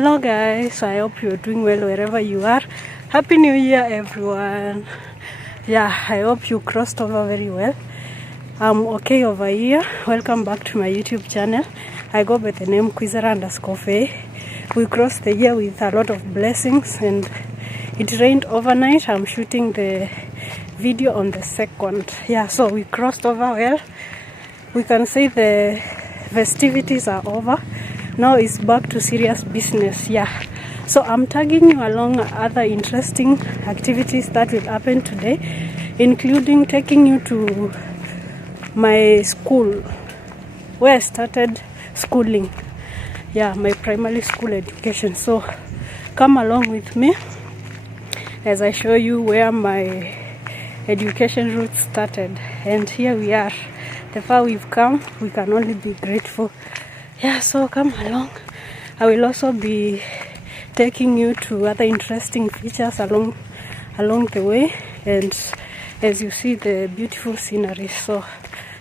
Hello guys, I hope you're doing well wherever you are. Happy New Year everyone. Yeah, I hope you crossed over very well. I'm okay over here. Welcome back to my YouTube channel. I go by the name Quizera_Faye. We crossed the year with a lot of blessings and it rained overnight. I'm shooting the video on the 2nd. Yeah, so we crossed over well. We can say the festivities are over. Now it's back to serious business. Yeah, so I'm tagging you along other interesting activities that will happen today, including taking you to my school where I started schooling. Yeah, my primary school education. So come along with me as I show you where my education roots started. And here we are. The far we've come, we can only be grateful. Yeah, so come along. I will also be taking you to other interesting features along the way, and as you see the beautiful scenery. So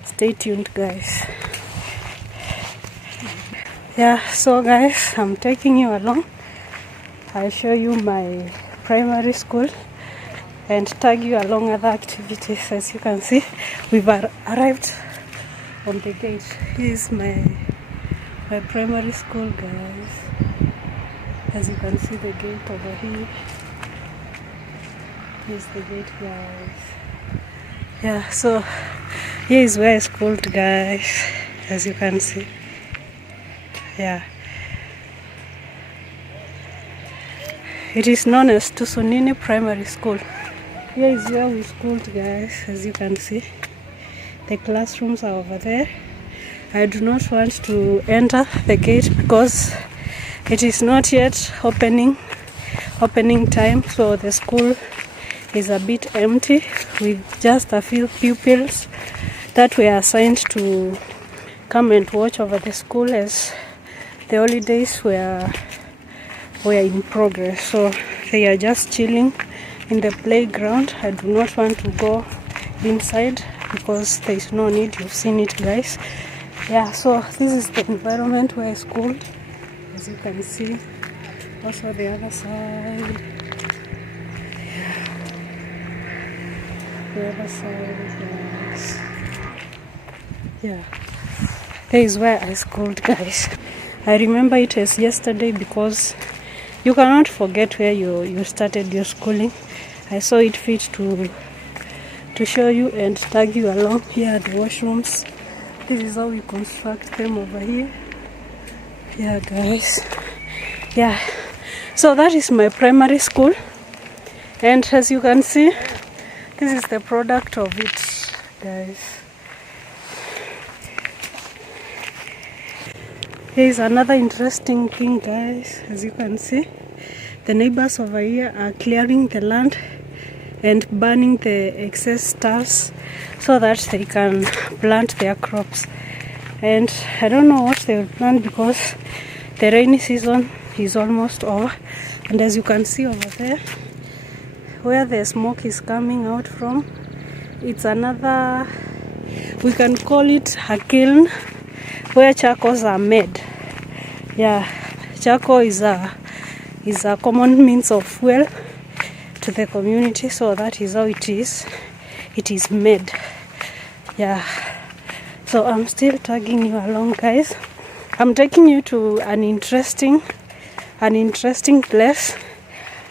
stay tuned guys. Yeah, so guys, I'm taking you along. I'll show you my primary school and tag you along other activities. As you can see, we've arrived on the gate. Here's my primary school guys. As you can see the gate over here. Here's the gate guys. Yeah, so here is where I schooled guys, as you can see. Yeah, it is known as Tusunini Primary School. Here is where we schooled guys, as you can see. The classrooms are over there. I do not want to enter the gate because it is not yet opening time, so the school is a bit empty with just a few pupils that were assigned to come and watch over the school as the holidays were in progress. So they are just chilling in the playground. I do not want to go inside because there is no need. You've seen it guys. Yeah, so this is the environment where I schooled, as you can see. Also the other side. Yeah. The other side, guys. Yeah. There is where I schooled, guys. I remember it as yesterday because you cannot forget where you started your schooling. I saw it fit to show you and tag you along. Here are the washrooms. This is how we construct them over here. Yeah guys. Yeah, so that is my primary school, and as you can see, this is the product of it guys. Here is another interesting thing guys. As you can see, the neighbors over here are clearing the land and burning the excess stuffs so that they can plant their crops. And I don't know what they will plant because the rainy season is almost over. And as you can see over there, where the smoke is coming out from, it's another, we can call it a kiln where charcoals are made. Yeah, charcoal is a common means of fuel to the community, so that is how it is made. Yeah, so I'm still tagging you along guys. I'm taking you to an interesting place.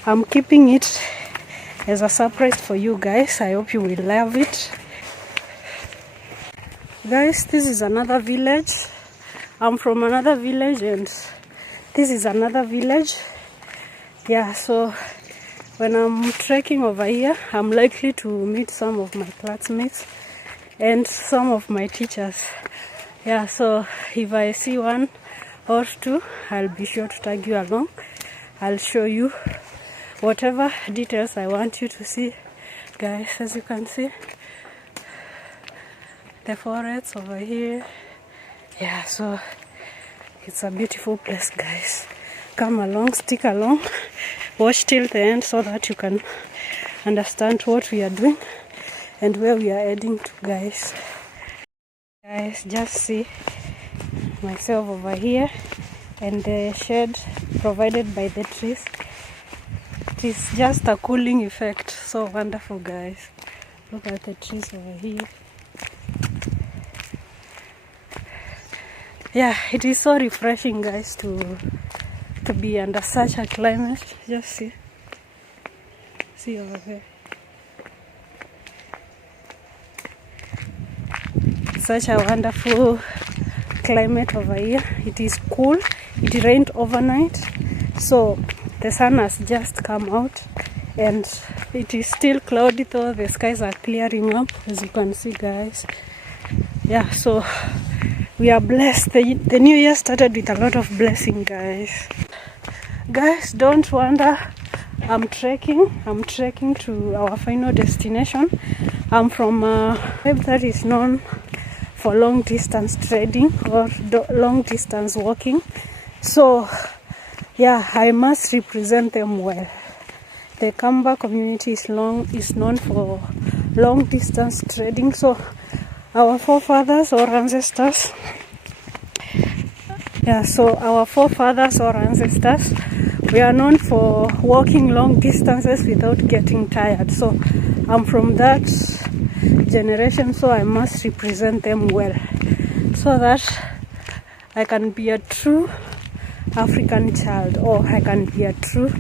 I'm keeping it as a surprise for you guys. I hope you will love it guys. This is another village. I'm from another village and this is another village. Yeah, so when I'm trekking over here, I'm likely to meet some of my classmates and some of my teachers. Yeah, so if I see one or two, I'll be sure to tag you along. I'll show you whatever details I want you to see guys. As you can see, the forests over here. Yeah, so it's a beautiful place guys. Come along, stick along, watch till the end so that you can understand what we are doing and where we are heading to guys. Guys, just see myself over here and the shade provided by the trees. It is just a cooling effect. So wonderful, guys. Look at the trees over here. Yeah, it is so refreshing, guys, to be under such a climate. Just see over there. Such a wonderful climate over here. It is cool. It rained overnight, so the sun has just come out, and it is still cloudy though the skies are clearing up, as you can see, guys. Yeah, so we are blessed. The new year started with a lot of blessing, guys. Guys, don't wonder, I'm trekking to our final destination. I'm from a tribe that is known for long distance trading or long distance walking. So yeah, I must represent them well. The Kamba community is known for long distance trading. So our forefathers or ancestors, we are known for walking long distances without getting tired. So I'm from that generation, so I must represent them well, so that I can be a true African child, or I can be a true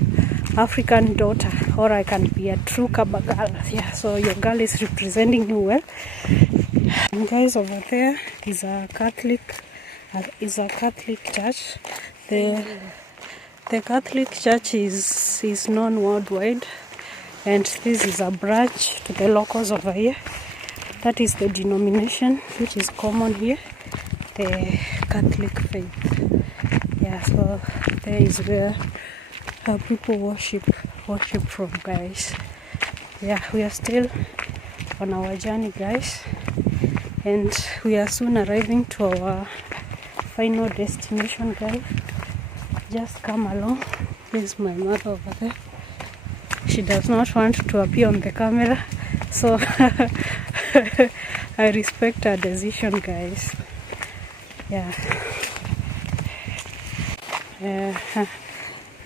African daughter, or I can be a true Kaba girl. Yeah, so your girl is representing you well. And guys, over there is a Catholic church. The Catholic Church is known worldwide, and this is a branch to the locals over here. That is the denomination which is common here, the Catholic faith. Yeah, so there is where people worship from, guys. Yeah, we are still on our journey, guys, and we are soon arriving to our final destination, guys. Just come along. Here's my mother over there. She does not want to appear on the camera, so I respect her decision, guys. Yeah.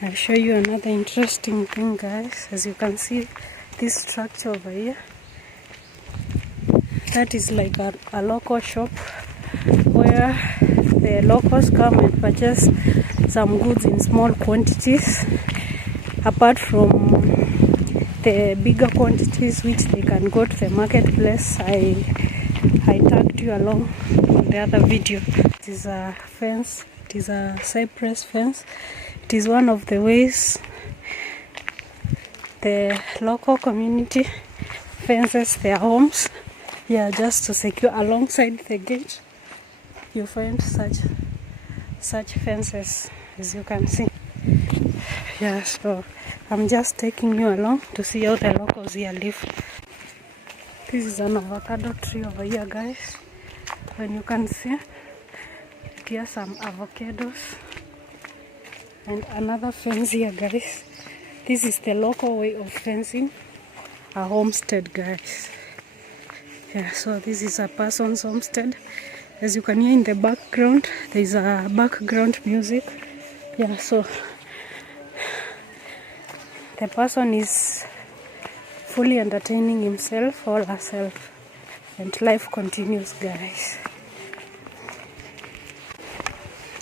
I'll show you another interesting thing, guys. As you can see, this structure over here, that is like a local shop where the locals come and purchase some goods in small quantities, apart from the bigger quantities which they can go to the marketplace. I tagged you along on the other video. It is a fence. It is a cypress fence. It is one of the ways the local community fences their homes. Yeah, just to secure. Alongside the gate you find such fences, as you can see. Yeah, so I'm just taking you along to see how the locals here live. This is an avocado tree over here, guys. When you can see, here some avocados and another fence here, guys. This is the local way of fencing a homestead, guys. Yeah, so this is a person's homestead. As you can hear in the background, there is a background music. Yeah, so the person is fully entertaining himself or herself, and life continues, guys.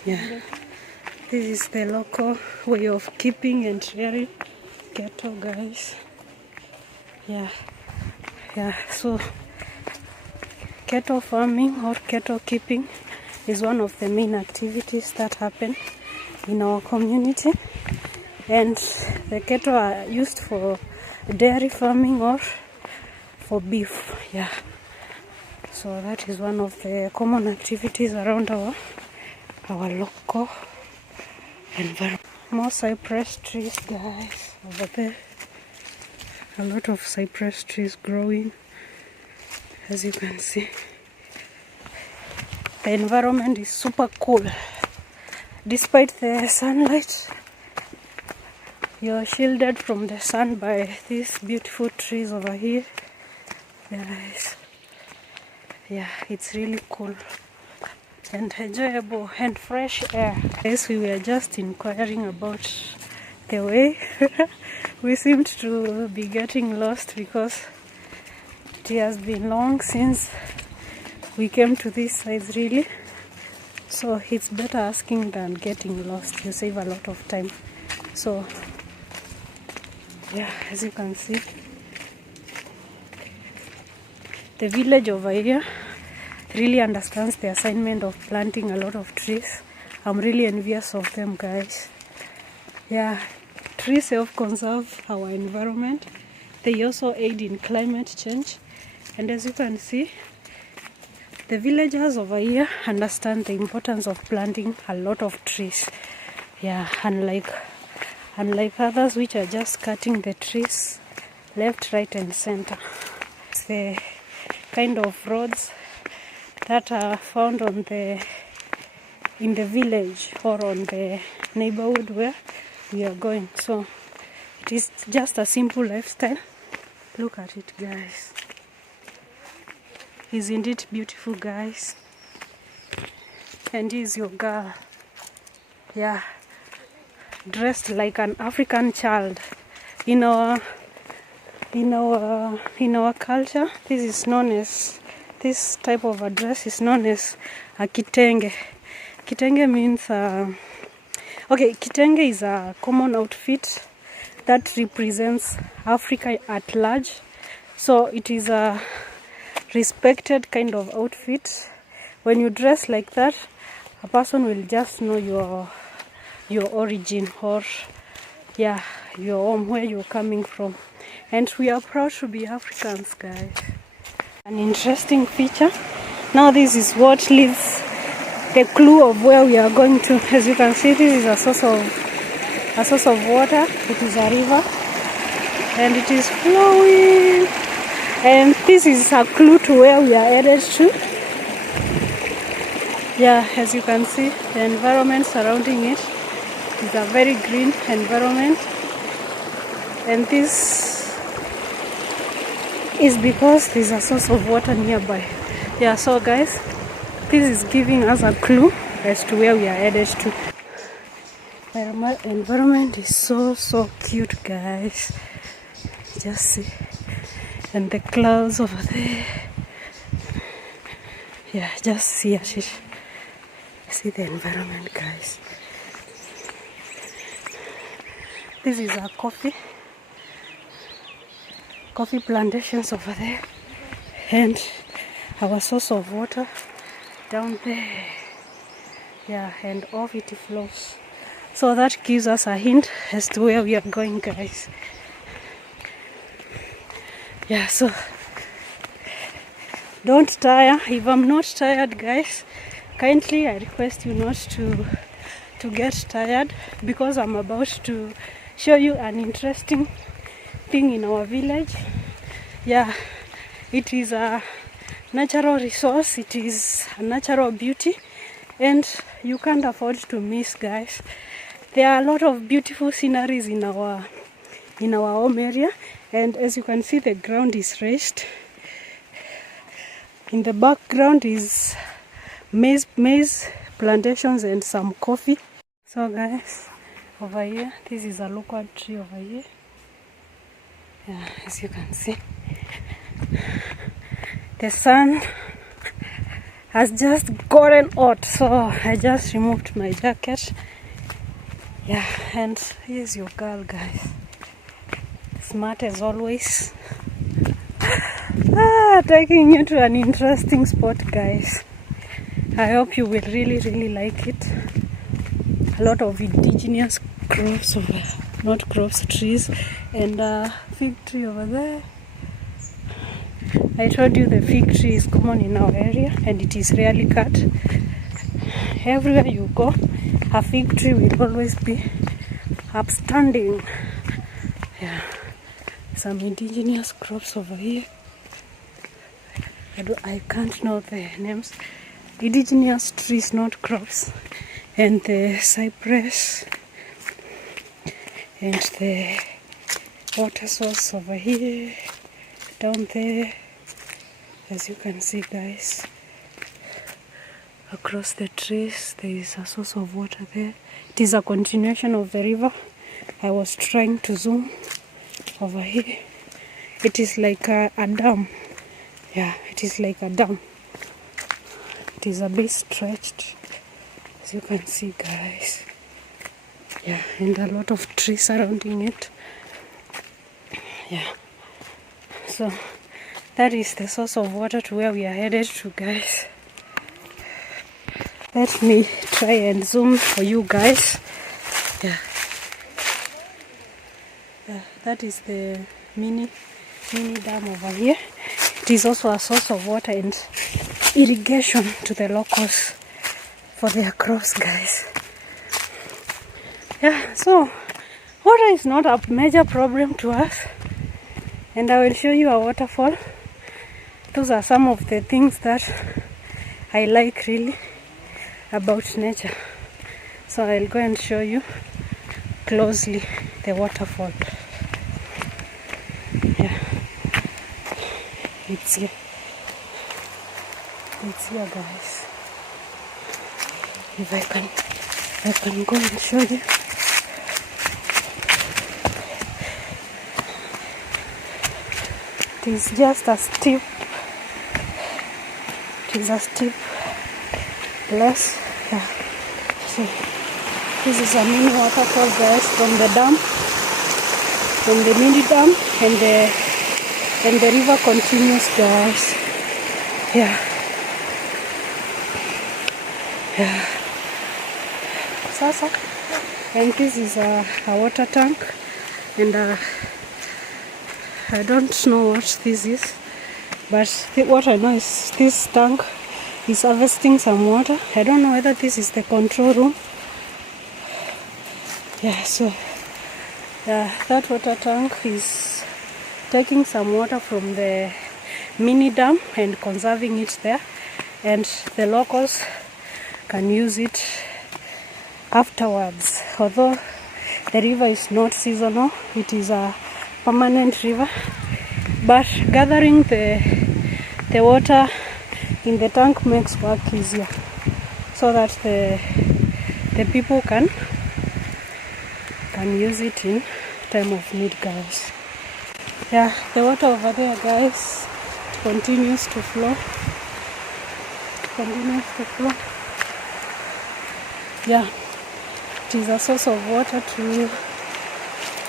Yeah, this is the local way of keeping and rearing cattle, guys. Yeah, so cattle farming or cattle keeping is one of the main activities that happen in our community, and the cattle are used for dairy farming or for beef. Yeah, so that is one of the common activities around our local environment. More cypress trees, guys, over there. A lot of cypress trees growing, as you can see. The environment is super cool. Despite the sunlight, you're shielded from the sun by these beautiful trees over here, guys. Yeah, it's really cool. and enjoyable and fresh air. Yes, we were just inquiring about the way. We seemed to be getting lost because it has been long since we came to this side, really. So it's better asking than getting lost. You save a lot of time. So yeah, as you can see, the village over here really understands the assignment of planting a lot of trees. I'm really envious of them, guys. Yeah, trees help conserve our environment. They also aid in climate change. And as you can see, the villagers over here understand the importance of planting a lot of trees. Yeah, unlike others which are just cutting the trees left, right and center. It's the kind of roads that are found in the village or on the neighborhood where we are going. So it is just a simple lifestyle. Look at it, guys. Isn't it beautiful, guys? And here's your girl, yeah, dressed like an African child. In our culture, this type of a dress is known as a kitenge. Kitenge means kitenge is a common outfit that represents Africa at large. So it is a respected kind of outfit. When you dress like that, a person will just know your origin, or yeah, your home, where you're coming from. And we are proud to be Africans, guys. An interesting feature. Now this is what leaves the clue of where we are going to. As you can see, this is a source of water. It is a river and it is flowing. And this is a clue to where we are headed to. Yeah, as you can see, the environment surrounding it is a very green environment. And this is because there's a source of water nearby. Yeah, so guys, this is giving us a clue as to where we are headed to. The environment is so cute, guys. Just see. And the clouds over there. Yeah, just see it. See the environment, guys. This is our coffee plantations over there, and our source of water down there. Yeah, and off it flows. So that gives us a hint as to where we are going, guys. Yeah, so don't tire. If I'm not tired, guys, kindly I request you not to get tired, because I'm about to show you an interesting thing in our village. Yeah, it is a natural resource, it is a natural beauty, and you can't afford to miss, guys. There are a lot of beautiful sceneries in our home area, and as you can see, the ground is raised. In the background is maize plantations and some coffee. So guys, over here, this is a local tree over here. Yeah, as you can see, the sun has just gotten hot, so I just removed my jacket. Yeah, and here's your girl, guys, smart as always. Taking you to an interesting spot, guys. I hope you will really like it. A lot of indigenous crops over, not crops, trees, and a fig tree over there. I told you the fig tree is common in our area and it is rarely cut. Everywhere you go, a fig tree will always be upstanding. Yeah, some indigenous crops over here. I can't know the names. Indigenous trees, not crops. And the cypress and the water source over here, down there, as you can see, guys. Across the trees there is a source of water there. It is a continuation of the river. I was trying to zoom over here. It is like a dam. Yeah, it is like a dam. It is a bit stretched, as you can see, guys. Yeah, and a lot of trees surrounding it. Yeah, so that is the source of water to where we are headed to, guys. Let me try and zoom for you guys. Yeah, that is the mini dam over here. It is also a source of water and irrigation to the locals for their crops, guys. Yeah, so water is not a major problem to us, and I will show you a waterfall. Those are some of the things that I like really about nature. So I'll go and show you closely the waterfall. Yeah, it's here. It's here, guys. If I can go and show you. It is just a steep. It is a steep place. Yeah. So this is a mini waterfall, guys, from the dam, from the mini dam, and the river continues, guys. Yeah. Yeah. Sasa, and this is a water tank, and I don't know what this is, but what I know is this tank is harvesting some water. I don't know whether this is the control room. Yeah, so that water tank is taking some water from the mini dam and conserving it there, and the locals can use it afterwards. Although the river is not seasonal, it is a permanent river, but gathering the water in the tank makes work easier, so that the people can use it in time of need, guys. Yeah, the water over there, guys, it continues to flow. Yeah, it is a source of water to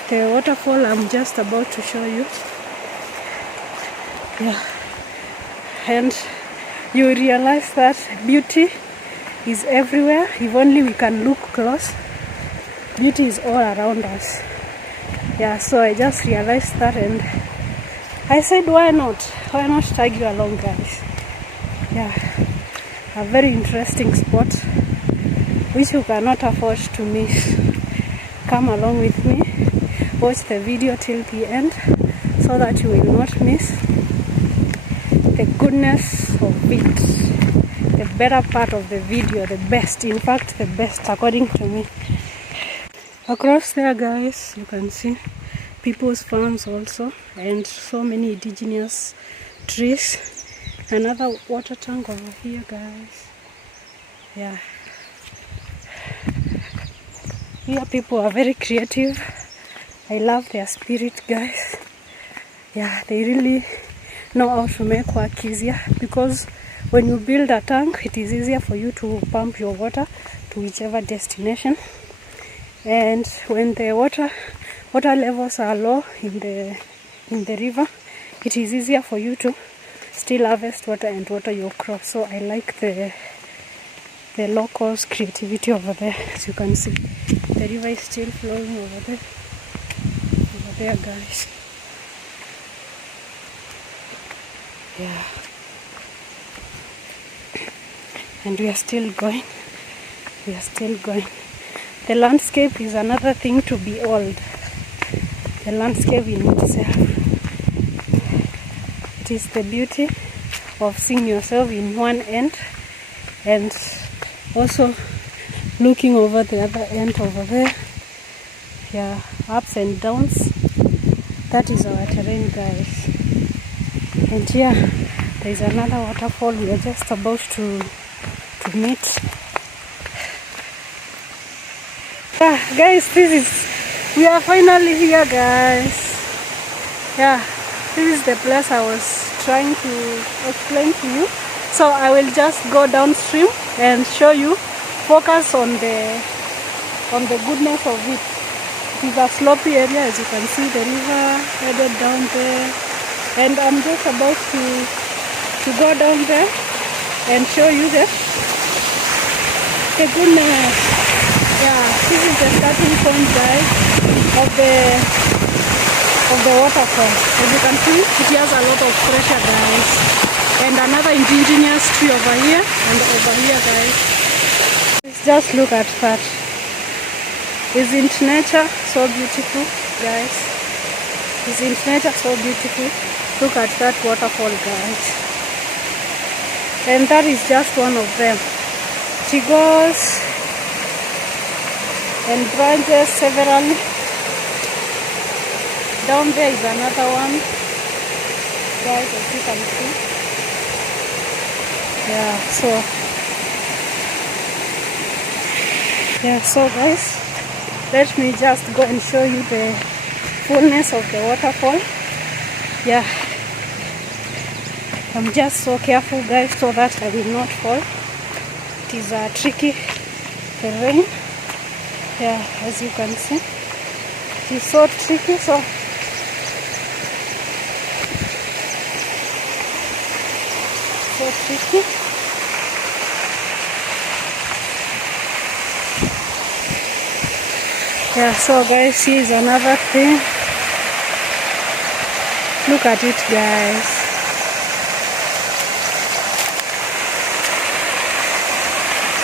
the waterfall I'm just about to show you. Yeah, and you realize that beauty is everywhere. If only we can look close, beauty is all around us. Yeah, so I just realized that, and I said, why not tag you along, guys. Yeah, a very interesting spot which you cannot afford to miss. Come along with me, watch the video till the end, so that you will not miss the goodness of it, the better part of the video, the best, in fact the best according to me. Across there, guys, you can see people's farms also, and so many indigenous trees. Another water tank over here, guys. Yeah, here people are very creative. I love their spirit, guys. Yeah, they really know how to make work easier, because when you build a tank, it is easier for you to pump your water to whichever destination. And when the water levels are low in the river, it is easier for you to still harvest water and water your crops. So I like the locals' creativity over there. As you can see, the river is still flowing over there, guys. Yeah, and we are still going. The landscape is another thing to behold. The landscape in itself, it is the beauty of seeing yourself in one end and also looking over the other end over there. Yeah, ups and downs. That is our terrain, guys. And here there is another waterfall we are just about to to meet. Yeah, guys, we are finally here, guys. Yeah, this is the place I was trying to explain to you. So I will just go downstream and show you, focus on the goodness of it. It is a slopy area, as you can see the river headed down there, and I'm just about to go down there and show you the goodness. Yeah, this is the starting point, guys, of the waterfall. As you can see, it has a lot of pressure, guys, and another indigenous tree over here and over here, guys. Just look at that. Isn't nature so beautiful, guys? Isn't nature so beautiful? Look at that waterfall, guys. And that is just one of them. It goes and branches severally. Down there is another one, guys, as you can see. So guys, let me just go and show you the fullness of the waterfall. Yeah, I'm just so careful, guys, so that I will not fall. It is a tricky terrain. Yeah, as you can see, it is so tricky. So tricky. Yeah, so guys, here is another thing. Look at it, guys.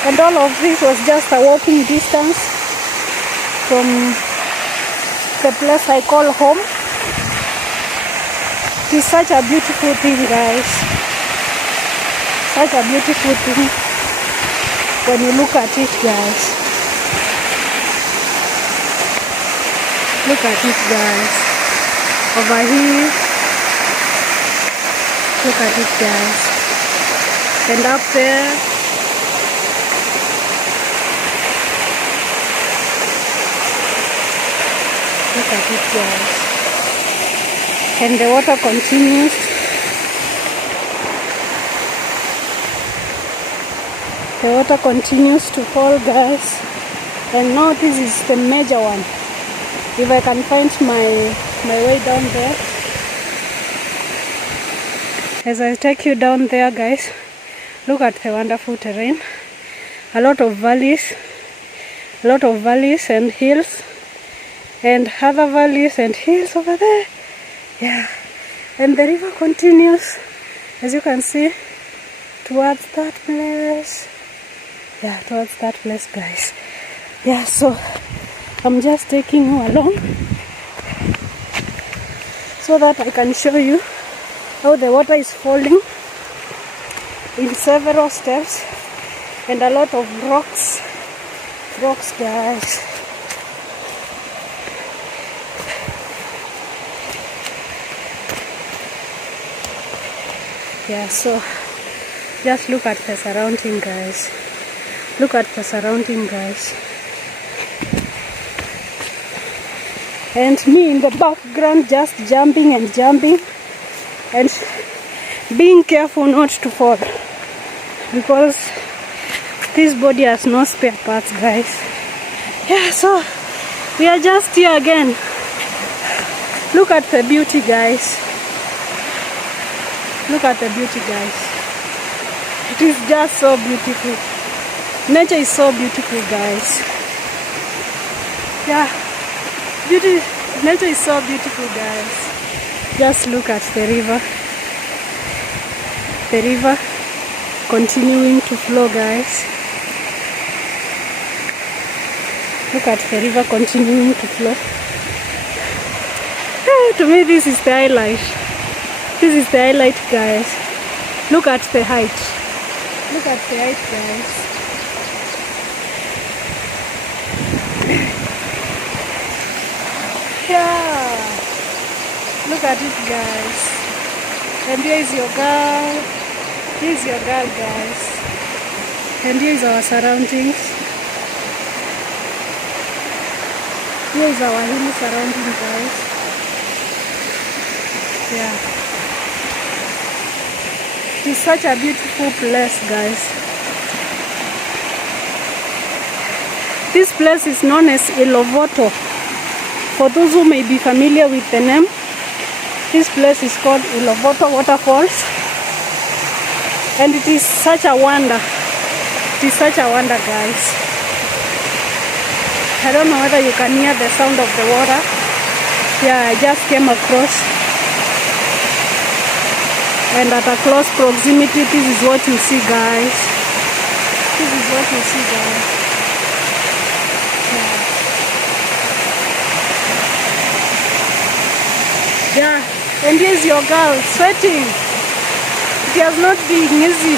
And all of this was just a walking distance from the place I call home. It is such a beautiful thing, guys. Such a beautiful thing when you look at it, guys. Look at it, guys. Over here. Look at it, guys. And up there. Look at it, guys. And the water continues. The water continues to fall, guys. And now this is the major one. If I can find my way down there. As I take you down there, guys, look at the wonderful terrain. A lot of valleys and hills, and other valleys and hills over there. Yeah, and the river continues, as you can see, towards that place. Yeah, towards that place, guys. Yeah, so I'm just taking you along so that I can show you how the water is falling in several steps, and a lot of rocks, guys. Yeah, so just look at the surrounding, guys. Look at the surrounding, guys. And me in the background just jumping and being careful not to fall, because this body has no spare parts, guys. Yeah, so we are just here again. Look at the beauty, guys. Look at the beauty, guys. It is just so beautiful. Nature is so beautiful, guys. Yeah, nature is so beautiful, guys. Just look at the river. The river continuing to flow, guys. Look at the river continuing to flow. To me, this is the highlight. This is the highlight, guys. Look at the height. Look at the height, guys. Yeah. Look at it, guys. And here is your girl. Here is your girl, guys. And here is our surroundings. Here is our hilly surrounding, guys. Yeah. It is such a beautiful place, guys. This place is known as Waterfall. For those who may be familiar with the name, this place is called Waterfalls. And it is such a wonder. It is such a wonder, guys. I don't know whether you can hear the sound of the water. Yeah, I just came across. And at a close proximity, this is what you see, guys. This is what you see, guys. Yeah, and here's your girl sweating. It has not been easy.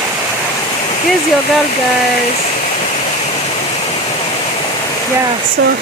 Here's your girl, guys. Yeah, so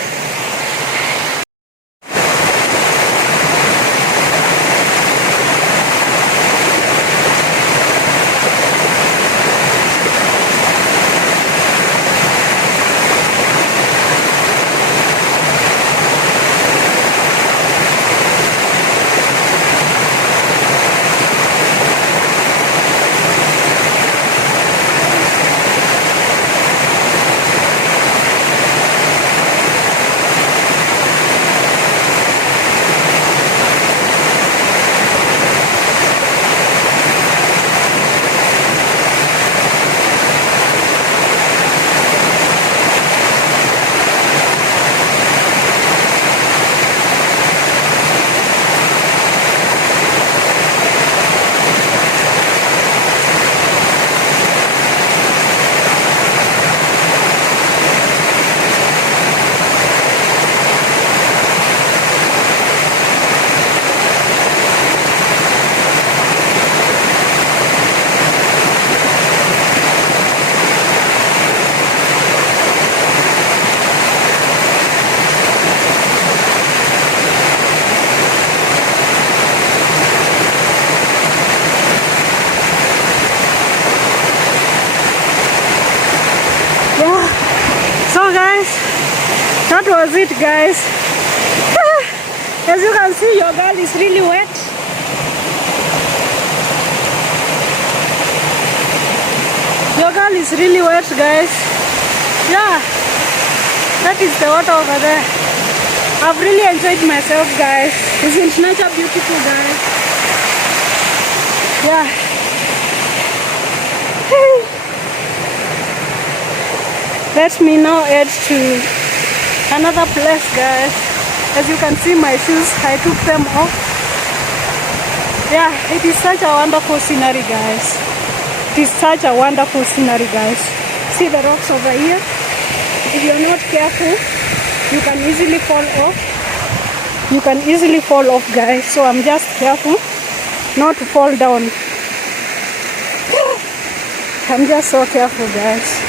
that was it, guys. As you can see, your girl is really wet. Your girl is really wet, guys. Yeah, that is the water over there. I've really enjoyed myself, guys. Isn't nature beautiful, guys? Yeah. Let me now head to another place, guys. As you can see, my shoes, I took them off. Yeah, it is such a wonderful scenery, guys. It is such a wonderful scenery, guys. See the rocks over here? If you're not careful, you can easily fall off. You can easily fall off, guys. So I'm just careful not to fall down. I'm just so careful, guys.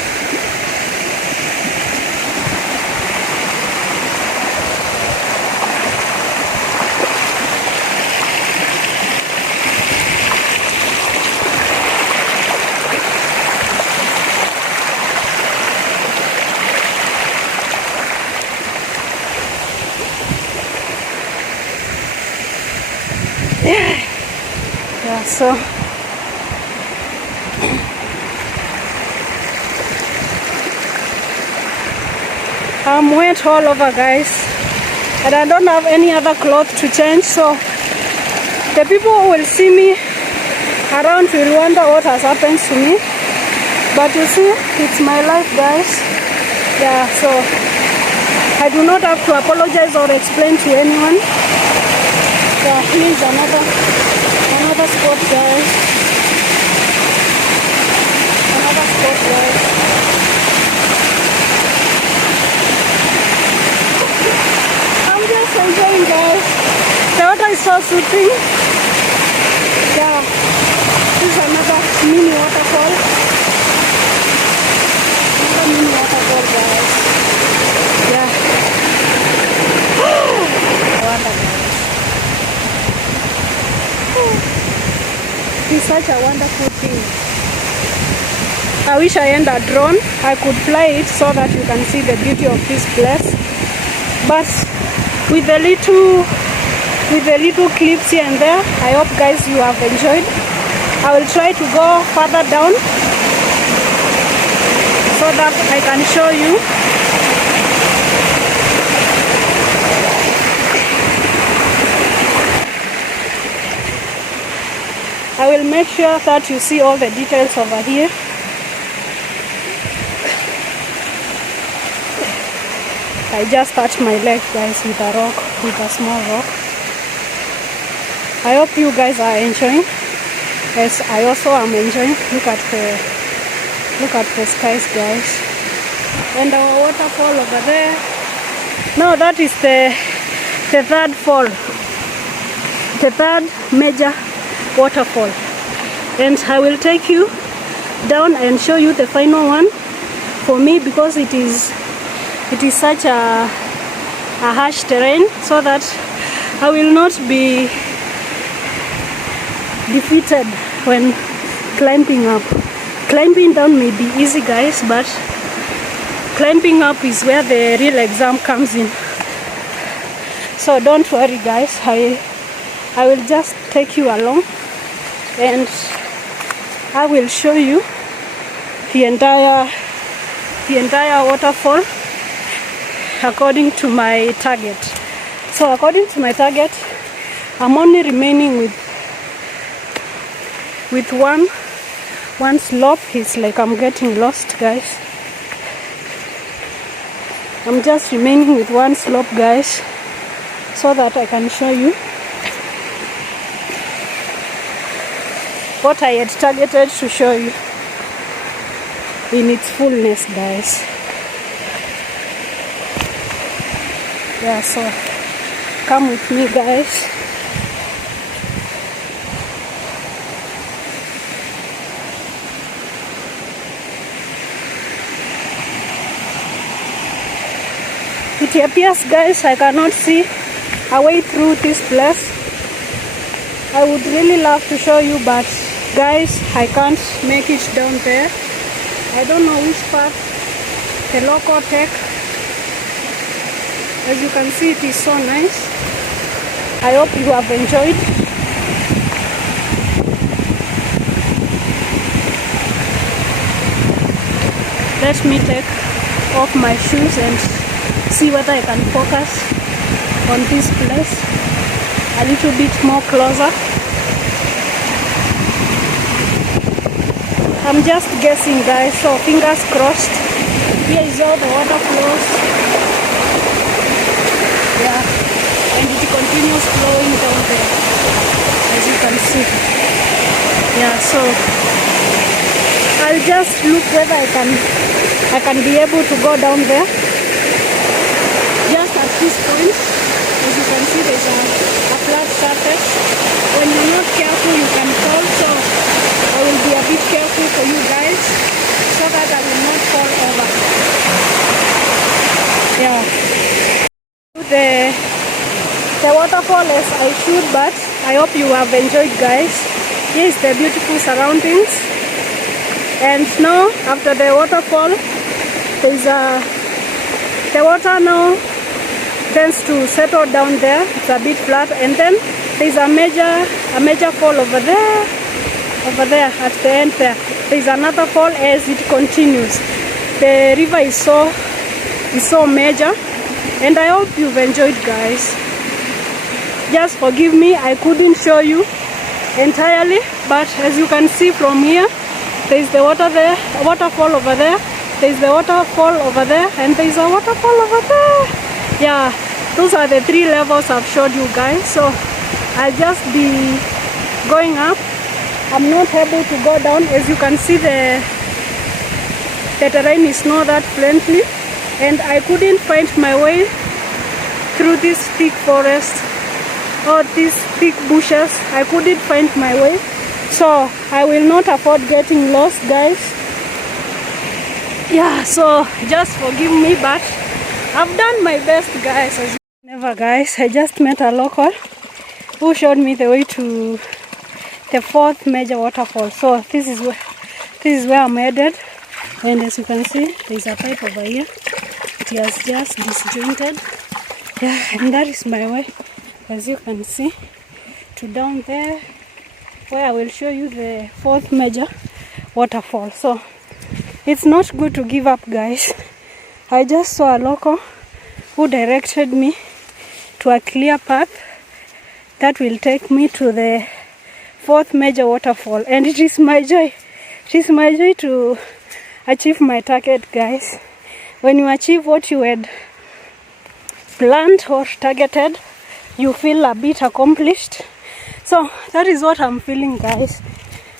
Yeah, so I'm wet all over, guys, and I don't have any other clothes to change, so the people who will see me around will wonder what has happened to me. But you see, it's my life, guys. Yeah, so I do not have to apologize or explain to anyone. Yeah, here's another spot, guys. Another spot, guys. I'm just enjoying, guys. The water is so soothing. Yeah, this is another mini waterfall. Another mini waterfall, guys. Yeah. I wonder, guys. It's such a wonderful thing. I wish I had a drone. I could fly it so that you can see the beauty of this place. But with the little clips here and there, I hope guys you have enjoyed. I will try to go further down so that I can show you. I will make sure that you see all the details over here. I just touched my leg, guys, with a rock, with a small rock. I hope you guys are enjoying. Yes, I also am enjoying. Look at the skies, guys. And our waterfall over there. No, that is the third fall. The third major waterfall. And I will take you down and show you the final one for me, because it is such a harsh terrain, so that I will not be defeated when climbing up. Climbing down may be easy, guys, but climbing up is where the real exam comes in. So don't worry, guys, I will just take you along and I will show you the entire waterfall according to my target. So according to my target, I'm only remaining with one slope. It's like I'm getting lost, guys. I'm just remaining with one slope, guys, so that I can show you what I had targeted to show you in its fullness, guys. Yeah, so come with me, guys. It appears, guys, I cannot see a way through this place. I would really love to show you, but guys, I can't make it down there. I don't know which path the local take. As you can see, it is so nice. I hope you have enjoyed. Let me take off my shoes and see whether I can focus on this place a little bit more closer. I'm just guessing, guys, so fingers crossed. Here is all the water flows. Yeah, and it continues flowing down there, as you can see. Yeah, so I'll just look whether I can be able to go down there. Just at this point, as you can see, there's a flat surface. When you're not careful, you can fall. So I will be a bit careful for you guys, so that I will not fall over. Yeah. The waterfall as I should, but I hope you have enjoyed, guys. Here is the beautiful surroundings. And now, after the waterfall, the water now tends to settle down there. It's a bit flat, and then there's a major fall over there at the end there. There's another fall as it continues. The river is so major, and I hope you've enjoyed, guys. Just forgive me, I couldn't show you entirely, but as you can see from here, there's the water there, a waterfall over there, there's the waterfall over there, and there's a waterfall over there. Yeah, those are the 3 levels I've showed you, guys. So I'll just be going up. I'm not able to go down. As you can see, the terrain is not that friendly, and I couldn't find my way through this thick forest or these thick bushes. I couldn't find my way, so I will not afford getting lost, guys. Yeah, so just forgive me, but I've done my best, guys. Never, guys, I just met a local who showed me the way to the 4th major waterfall. So this is where I'm headed. And as you can see, there's a pipe over here. It has just disjointed. Yeah, and that is my way, as you can see, to down there, where I will show you the fourth major waterfall. So it's not good to give up, guys. I just saw a local who directed me to a clear path that will take me to the fourth major waterfall, and it is my joy. It is my joy to achieve my target, guys. When you achieve what you had planned or targeted, you feel a bit accomplished. So that is what I'm feeling, guys,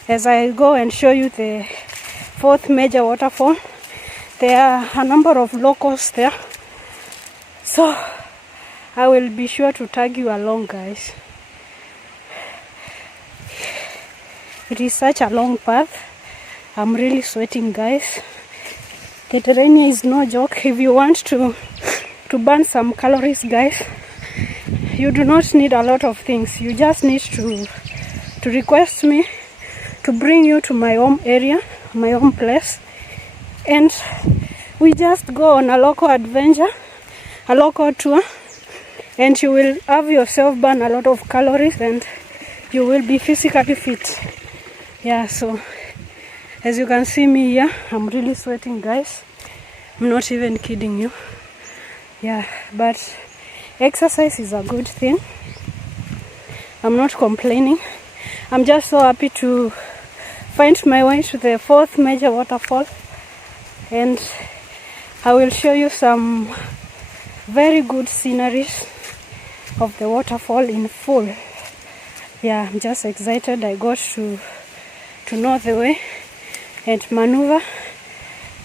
as I go and show you the fourth major waterfall. There are a number of locals there, so I will be sure to tag you along, guys. It is such a long path. I'm really sweating, guys. The terrain here is no joke. If you want to burn some calories, guys, you do not need a lot of things. You just need to request me to bring you to my home area, my home place, and we just go on a local adventure, a local tour, and you will have yourself burn a lot of calories and you will be physically fit. Yeah, so as you can see me here, I'm really sweating, guys. I'm not even kidding you. Yeah, but exercise is a good thing. I'm not complaining. I'm just so happy to find my way to the fourth major waterfall, and I will show you some very good sceneries of the waterfall in full. Yeah, I'm just excited. I got to know the way and maneuver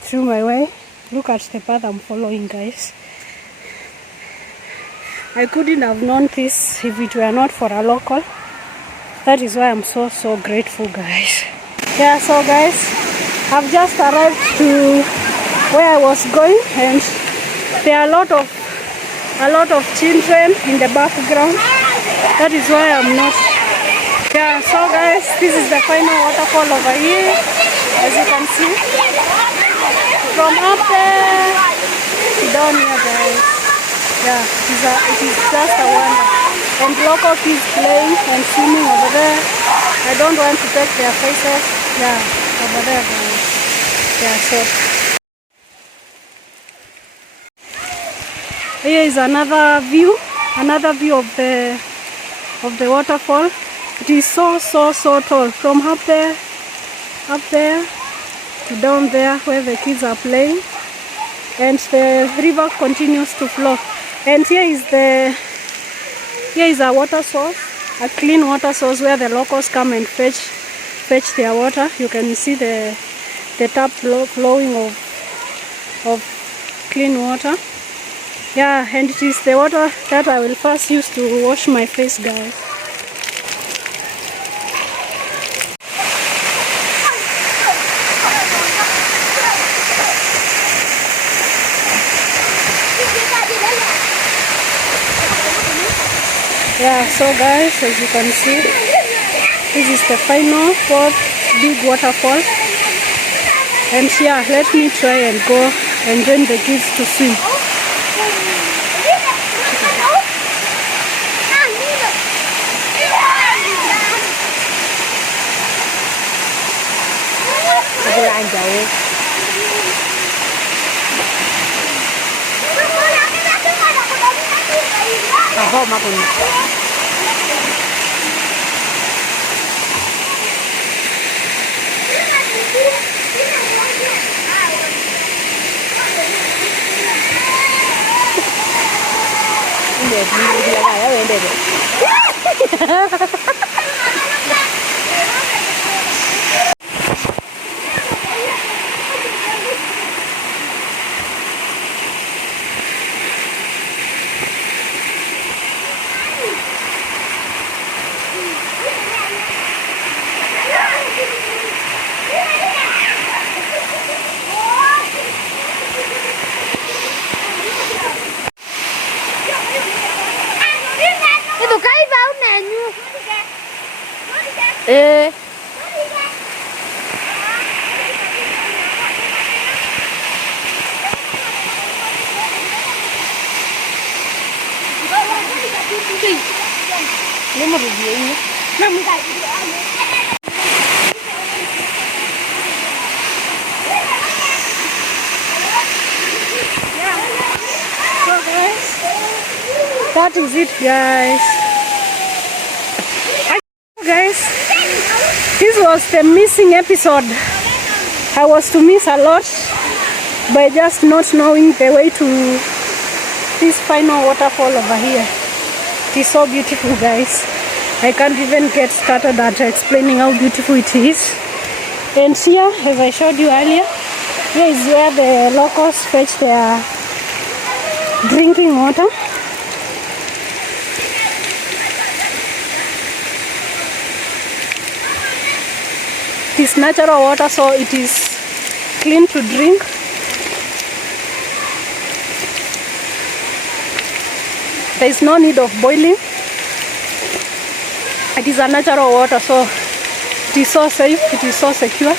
through my way. Look at the path I'm following, guys. I couldn't have known this if it were not for a local. That is why I'm so grateful, guys. Yeah, so guys, I've just arrived to where I was going, and there are a lot of children in the background. That is why I'm not. Yeah, so guys, this is the final waterfall over here, as you can see. From up there to down here, guys. Yeah, it is just a wonder. And local kids playing and swimming over there. I don't want to take their faces. Yeah, over there, guys. Yeah, so here is another view of the waterfall. It is so tall, from up there to down there where the kids are playing, and the river continues to flow. And here is a water source, a clean water source where the locals come and fetch their water. You can see the tap flowing of clean water. Yeah, and it is the water that I will first use to wash my face, guys. Yeah, so guys, as you can see, this is the final fourth big waterfall. And yeah, let me try and go and join the kids to swim. So guys, that is it guys. Guys, this was the missing episode. I was to miss a lot by just not knowing the way to this final waterfall over here. It is so beautiful guys. I can't even get started at explaining how beautiful it is. And here, as I showed you earlier, here is where the locals fetch their drinking water. It is natural water, so it is clean to drink. There is no need of boiling. It is a natural water, so it is so safe, it is so secure.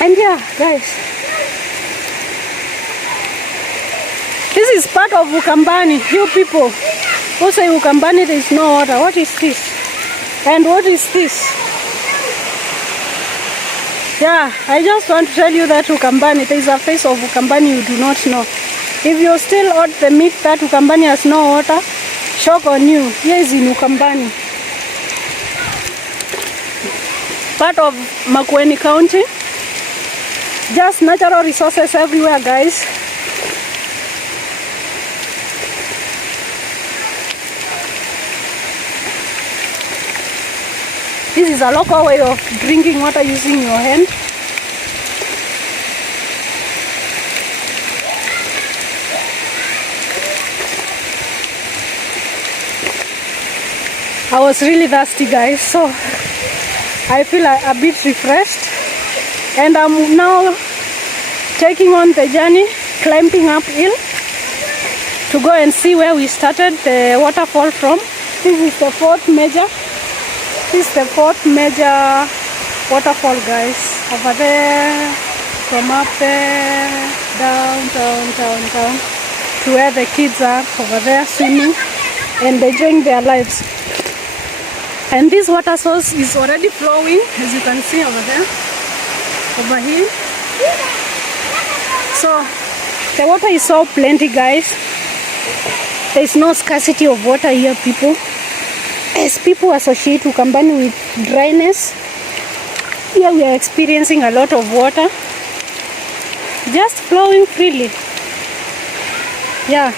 And yeah, guys, this is part of Ukambani. You people who say Ukambani there is no water. What is this? And what is this? Yeah, I just want to tell you that Ukambani, there is a face of Ukambani you do not know. If you still hold the myth that Ukambani has no water, shock on you. Here is in Ukambani. Part of Makueni County. Just natural resources everywhere, guys. This is a local way of drinking water using your hand. I was really thirsty guys, so I feel a bit refreshed. And I'm now taking on the journey, climbing uphill to go and see where we started the waterfall from. This is the fourth major waterfall guys. Over there, from up there, down to where the kids are over there swimming and enjoying their lives. And this water source is already flowing, as you can see over there, over here. So the water is so plenty guys. There is no scarcity of water here, people. As people associate Ukambani with dryness, here we are experiencing a lot of water just flowing freely. Yeah,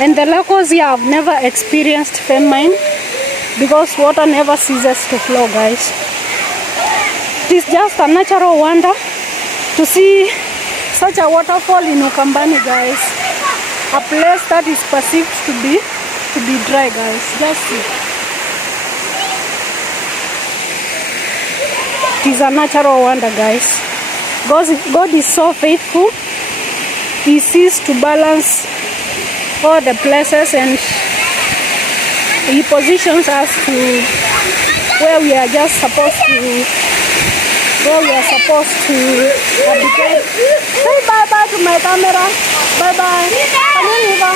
and the locals here have never experienced famine because water never ceases to flow guys. It is just a natural wonder to see such a waterfall in Ukambani guys. A place that is perceived to be dry guys. Just see. It is a natural wonder guys. God is so faithful. He sees to balance all the places and He positions us to where we are just supposed to, habitate. Say bye bye to my camera. Bye bye. Come on, Eva.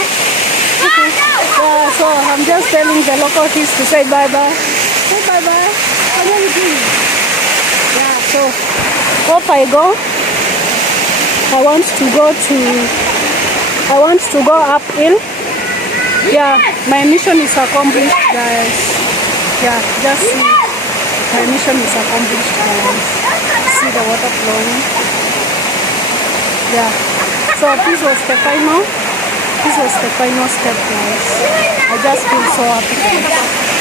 Okay. Yeah, so I'm just telling the local kids to say bye bye. Say bye bye. Come on, yeah, so hope I go. I want to go uphill. Yeah, my mission is accomplished, guys. Yeah, just see. My mission is accomplished, guys. See the water flowing. Yeah. So this was the final step, guys. I just feel so happy, guys.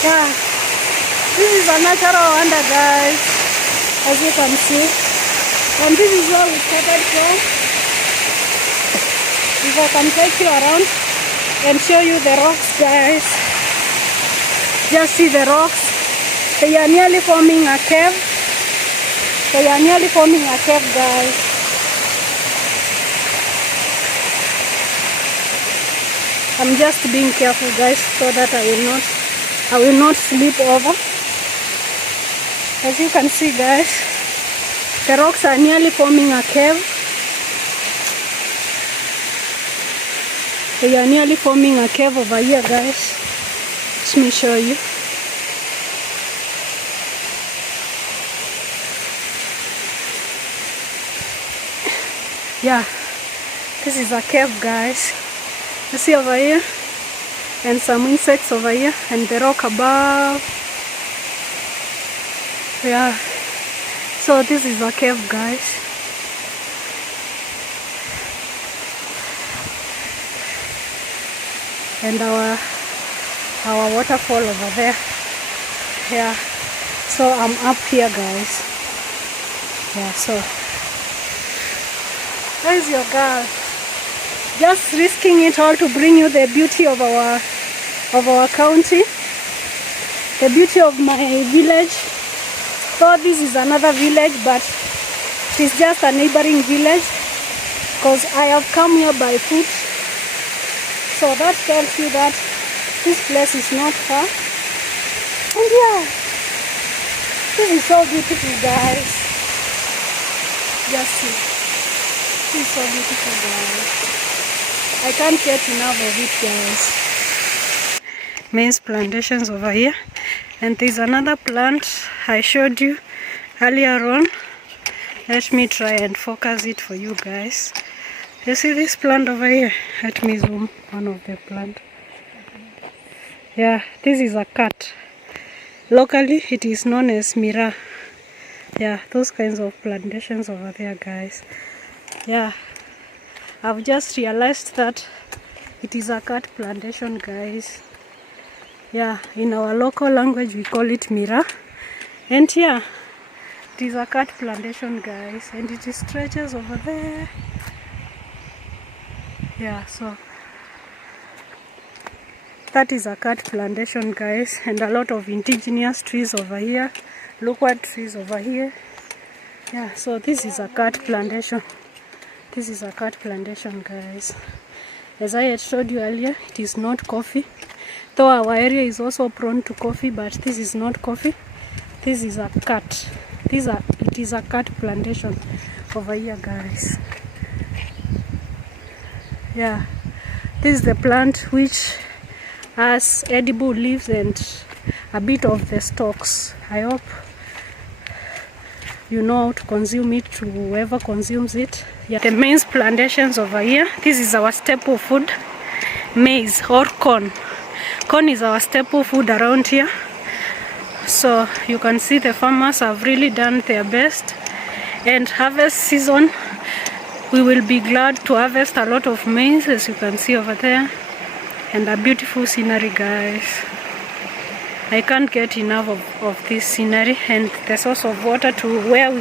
Yeah, this is a natural wonder, guys, as you can see. And this is where we started from. If I can take you around and show you the rocks, guys. Just see the rocks. They are nearly forming a cave. They are nearly forming a cave, guys. I'm just being careful, guys, so that I will not slip over. As you can see, guys, the rocks are nearly forming a cave. They are nearly forming a cave over here, guys. Let me show you. Yeah, this is a cave, guys. You see over here, and some insects over here, and the rock above. Yeah, so this is a cave, guys. And our waterfall over there. Yeah, so I'm up here, guys. Yeah, so where's your girl? Just risking it all to bring you the beauty of our county, the beauty of my village. So this is another village, but it's just a neighboring village because I have come here by foot. So that tells you that this place is not far. And yeah, this is so beautiful, guys. Just see. This is so beautiful, guys. I can't get enough of it, guys. Maize plantations over here. And there's another plant I showed you earlier on. Let me try and focus it for you guys. You see this plant over here? Let me zoom one of the plant. Yeah, this is a cat. Locally, it is known as mira. Yeah, those kinds of plantations over there, guys. Yeah, I've just realized that it is a cat plantation, guys. Yeah, in our local language, we call it mira. And yeah, it is a cat plantation, guys. And it stretches over there. Yeah, so that is a cat plantation, guys, and a lot of indigenous trees over here, loquat trees over here. Yeah, so this is a cat plantation. This is a cat plantation, guys. As I had showed you earlier, it is not coffee, though our area is also prone to coffee, but this is not coffee. This is a cat. It is a cat plantation over here, guys. Yeah, this is the plant which has edible leaves and a bit of the stalks. I hope you know how to consume it, to whoever consumes it. Yeah, the maize plantations over here. This is our staple food, maize or corn. Corn is our staple food around here. So you can see the farmers have really done their best, and harvest season, we will be glad to harvest a lot of maize, as you can see over there, and a beautiful scenery, guys. I can't get enough of this scenery and the source of water to where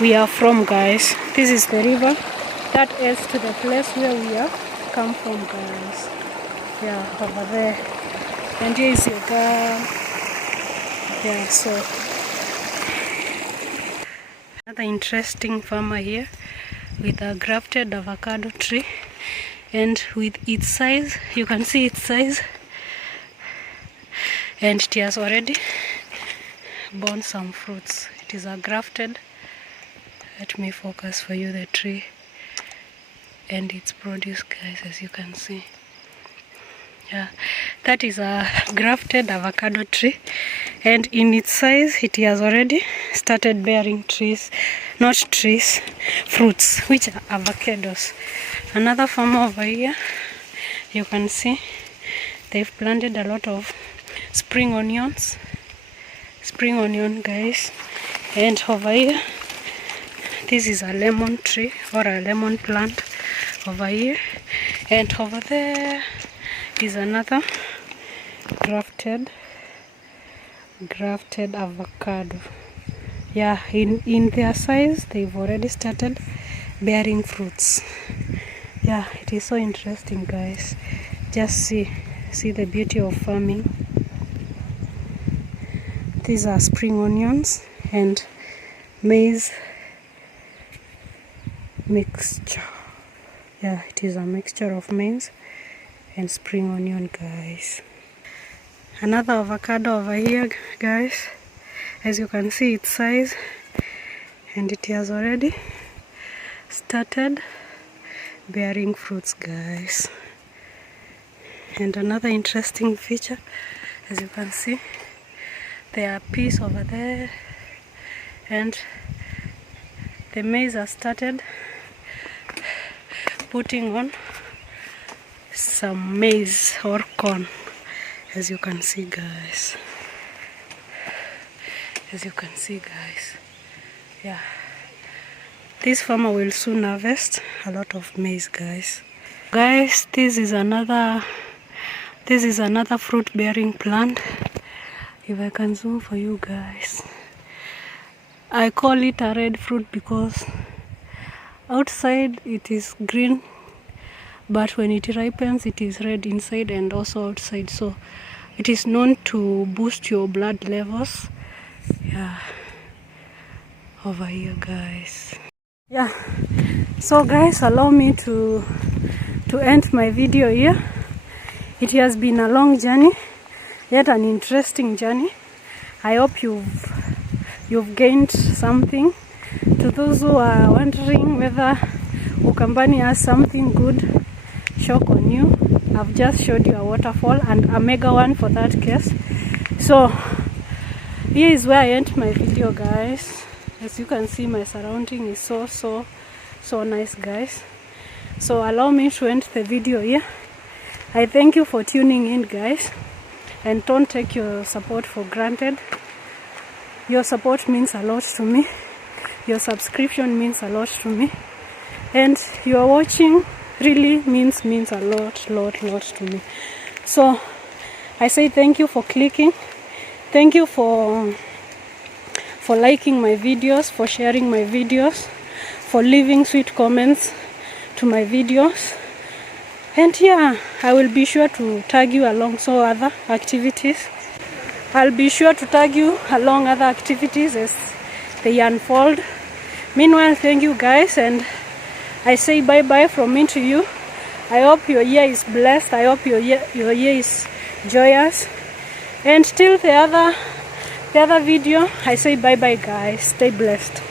we are from, guys. This is the river that is to the place where we have come from, guys. Yeah, over there. And here is your girl. Yeah, so another interesting farmer here with a grafted avocado tree, and with its size, you can see its size, and it has already borne some fruits. It is a grafted. Let me focus for you the tree and its produce, guys, as you can see. Yeah, that is a grafted avocado tree, and in its size it has already started bearing fruits, which are avocados. Another farmer over here, you can see they've planted a lot of spring onion, guys. And over here, this is a lemon tree or a lemon plant over here, and over there is another grafted avocado. Yeah, in their size they've already started bearing fruits. Yeah, it is so interesting, guys. Just see the beauty of farming. These are spring onions and maize mixture. Yeah, it is a mixture of maize and spring onion, guys. Another avocado over here, guys. As you can see its size, and it has already started bearing fruits, guys. And another interesting feature, as you can see, there are peas over there, and the maize has started putting on some maize or corn, as you can see, guys. Yeah, this farmer will soon harvest a lot of maize, guys. This is another fruit bearing plant. If I can zoom for you guys, I call it a red fruit because outside it is green, but when it ripens it is red inside and also outside. So it is known to boost your blood levels. Yeah, over here, guys. Yeah, so guys, allow me to end my video here. It has been a long journey, yet an interesting journey. I hope you've gained something. To those who are wondering whether Ukambani has something good shock on you, I've just showed you a waterfall, and a mega one for that case. So here is where I end my video, guys. As you can see, my surrounding is so nice, guys. So allow me to end the video here. I thank you for tuning in, guys, and don't take your support for granted. Your support means a lot to me. Your subscription means a lot to me, and your watching really means a lot to me. So I say thank you for clicking. Thank you for liking my videos, for sharing my videos, for leaving sweet comments to my videos. And yeah, I will be sure to tag you along other activities. I'll be sure to tag you along other activities as they unfold. Meanwhile, thank you, guys, and I say bye bye from me to you. I hope your year is blessed. I hope your year is joyous. And till the other video, I say bye bye, guys. Stay blessed.